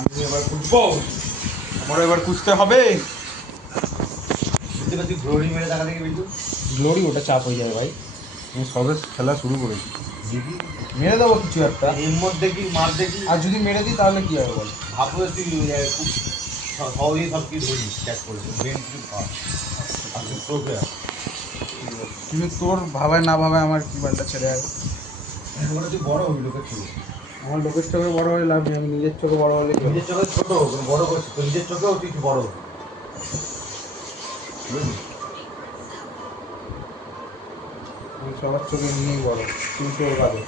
আমি এবার কুঁচবো, আমার এবার কুঁচতে হবে। গ্লোরি মেরে টাকা থেকে বিল্টু গ্লোরি ওটা চাপ হয়ে যাবে ভাই, আমি সবে খেলা শুরু করেছি। মেরে দেবো কিছু একটা, এর মধ্যে কি মার দেখি, আর যদি মেরে দিই তাহলে কি হবে বল? ভাবো তুই খুব সহজেই সব কিছু ধরিস ট্যাগ করেছিস ব্রেন কিছু খাওয়া আসলে প্রোগ্রাম। কিন্তু তোর ভাবায় না ভাবায় আমার কি বালটা ছেড়ে যাবে। ওটা তুই বড় হবি লোকের চোখে, আমার লোকের চোখে বড় হয়ে লাভ নেই, আমি নিজের চোখে বড় হলে কি হবে? নিজের চোখে ছোট হোক বড় করছিস তো নিজের চোখেও তুই একটু বড় হবি বুঝলি। আমি সবার চোখে নিয়েই বড়, তুই তোর বাদে,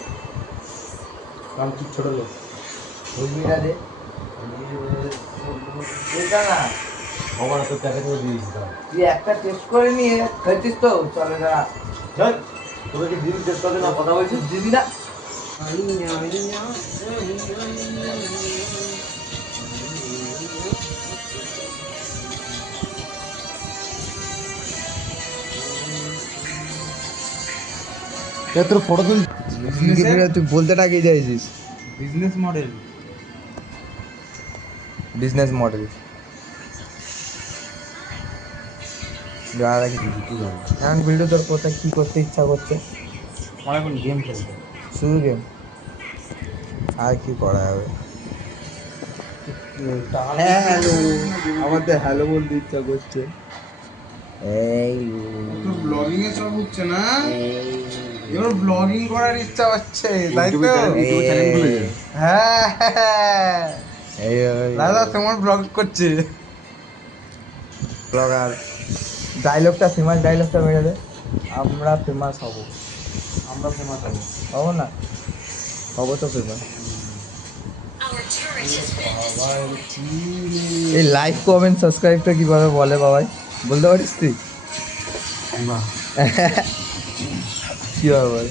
কারণ তুই ছোটো লোক। বুঝলিটা দে এটা না ভগবান তোর টাকা করে দিয়েছি তুই একটা টেস্ট করে নিয়ে খাইছিস তো চলে না তোকে কি দিদি টেস্ট করে না কথা বলছিস দিদি না তোর ফটো তুল তুই বলতে টাকে যাইছিস বিজনেস মডেল, বিজনেস মডেল এখন ভিডিও তোর কোথায় কী করতে ইচ্ছা করছে? আমার এখন গেম খেলতে। শুধু গেম, আর কি করা যাবে? হ্যাঁ হ্যালো, আমার তো হ্যালো বলতে ইচ্ছা করছে। এই তোর ব্লগিং এ সব হচ্ছে না, এবার ব্লগিং করার ইচ্ছা হচ্ছে তাই তো? হ্যাঁ দাদা তোমার ব্লগ করছে। ব্লগার ডায়লগটা ফেমাস, ডায়লগটা মেরে দে। আমরা ফেমাস হব, আমরা ফেমাস হবো। হবো না? হবো তো ফেমাস। এই লাইক কমেন্ট সাবস্ক্রাইবটা কিভাবে বলে বাবাই বলতে পারিস তুই? কিভাবে বলে?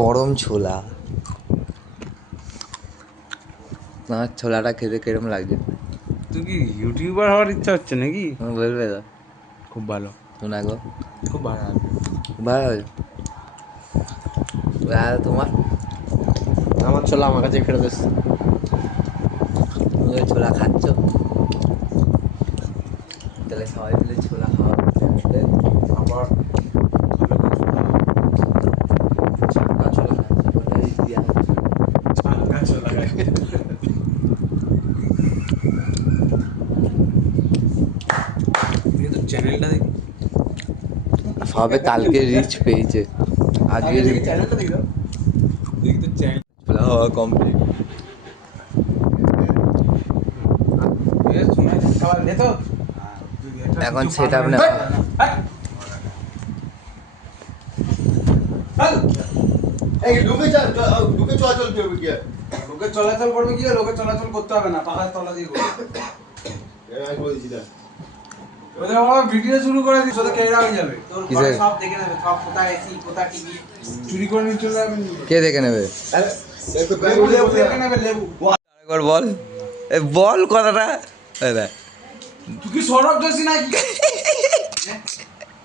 গরম ছোলা, না ছোলাটা খেতে কিরম লাগছে? তুই কি ইউটিউবার হওয়ার ইচ্ছা হচ্ছে নাকি? বলবে তো খুব ভালো, শোনা গো, খুব ভালো। ভালো হবে। আর তোমার? আমার ছোলা আমার কাছে ফেরত এসছে। তুমি ওই ছোলা খাচ্ছ, তাহলে সবাই মিলে ছোলা খাওয়া আবার ছানা ছোলা খাচ্ছে বলে এই দিয়া চ্যানেলটা দেখি, সবে কালকে রিচ পেয়েছে, আজকে চ্যানেলটা দেখি তো, দেখি তো চ্যানেল ছোলা হওয়া কমপ্লিট। এখন সেট আপ না লোকের চলাচল করবে কি, লোকের চলাচল করতে হবে না, পাহাড় তলা দিয়ে ভিডিও শুরু করে দিস, ওদের কেড়া হয়ে যাবে, কিসের? সব দেখে নেবে, সব কোথায় এসি কোথায় টিভি চুরি করে নিয়ে চলে যাবেন। কে দেখে নেবে? লেবু লেবু দেখে নেবে, লেবু। একবার বল, বল কথাটা। তুই কি সৌরভ যোশী নাকি?